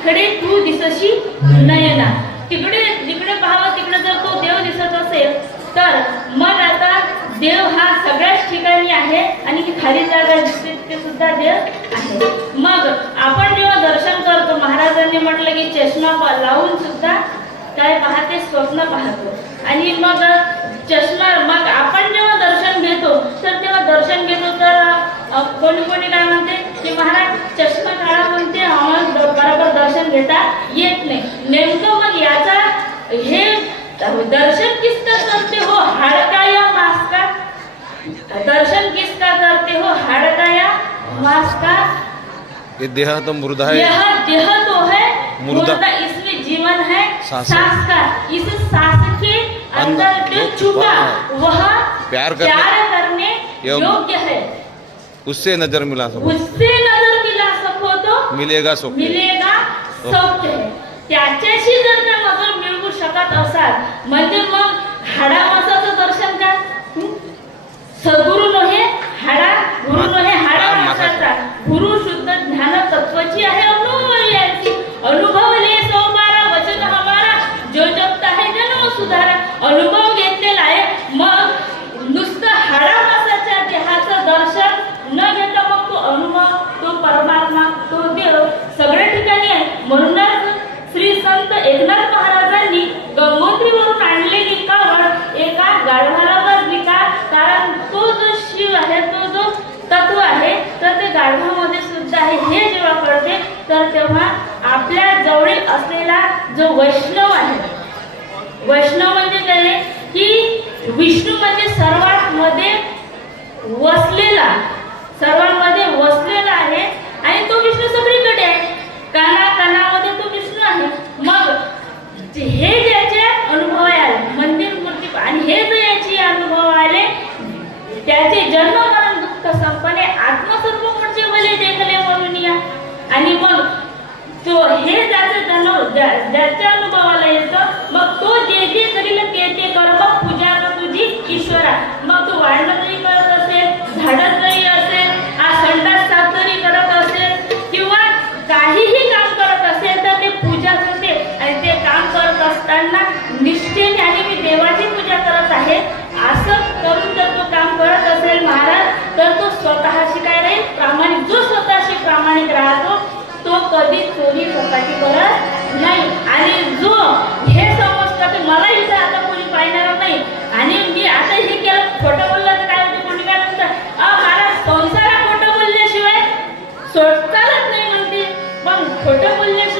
इकडे तू दिसशी नयना. तिकडे जिकडे पाहावं तिकडे जर तो देव दिसत असेल तर मग आता देव हा सगळ्याच ठिकाणी आहे आणि ही खाली जागा दिसते ते सुद्धा देव आहे. मग आपण जेव्हा दर्शन करतो, महाराजांनी म्हटलं की चष्मा लावून सुद्धा काय पाहते, स्वप्न पाहतो. आणि मग चष्मा, मग आपण जेव्हा दर्शन घेतो तर तेव्हा दर्शन घेतो तर कोणी कोणी काय म्हणते की महाराज चष्मा काढा म्हणते, आम्हाला बरोबर दर्शन घेता येत नाही. नेमकं मग याचा हे दर्शन किसका करते हो, हाडका या मांस का? दर्शन किसका करते हो, हाडका या मांस का? ये देह तो मुर्दा है, यह देह तो है मुर्दा, इसमें जीवन है सांस का. इस सांस के अंदर जो छुपा वह प्यार करने योग्य है. उससे नजर मिला सको, उससे नजर मिला सको तो मिलेगा सुख, मिलेगा सौख्य है. त्याच्याशी जर का नजर मिळवू शकत असाल म्हणजे मग हाडा मासाचं दर्शन का? सद्गुरु नव्हे हाडा, गुरु नव्हे हाडा मासाचा. गुरु शुद्ध ज्ञान तत्वाची आहे अनुभवल्याची. अनुभवले सोमारा वचन हमारा, जो जगता है जन्म सुधारा. अनुभव घेतलेला आहे. मग नुसतं हाडा मासाच्या देहाचं दर्शन न घेता मग तो अनुभव, तो परमात्मा, तो देव सगळ्या ठिकाणी आहे. म्हणूनच श्री संत एकनाथ महाराजांनी गंगोत्रीवरून आणलेली कावड एका गाढवाला बसली का? कारण तो जो शिव आहे, तो जो तत्व आहे तर ते गाढवामध्ये सुद्धा आहे. हे जेव्हा कळते तर तेव्हा आपल्या जवळील असलेला जो वैष्णव आहे, वैष्णव म्हणजे काय की विष्णू म्हणजे सर्वात मध्ये वसलेला, सर्वांमध्ये वसलेला आहे आणि तो विष्णू सगळीकडे आहे. काना कानामध्ये तो विष्णू आहे. मग हे ज्याचे अनुभव आले मंदिर मूर्ती आणि हे जे याची अनुभव आले त्याचे जन्म मरण दुःख संपणे आत्मसर्व म्हणजे भले देखले म्हणून या. आणि मग तो हे ज्याचे ज्याच्या अनुभवाला येतं मग तो जे जे करील ते कर्म पूजा तुझी ईश्वरा. मग तो वाढणं जरी करत असेल, झाडत जरी असेल, संडास साफ जरी करत असेल किंवा काहीही काम करत असेल तर ते पूजा करते. आणि ते काम करत असताना निष्ठेने आणि मी देवाची पूजा करत आहे असं करून जर तो काम करत असेल महाराज तर तो स्वतःशी काय राहील प्रामाणिक. जो स्वतःशी प्रामाणिक राहतो तो कधी चोरी चपाटी करत नाही.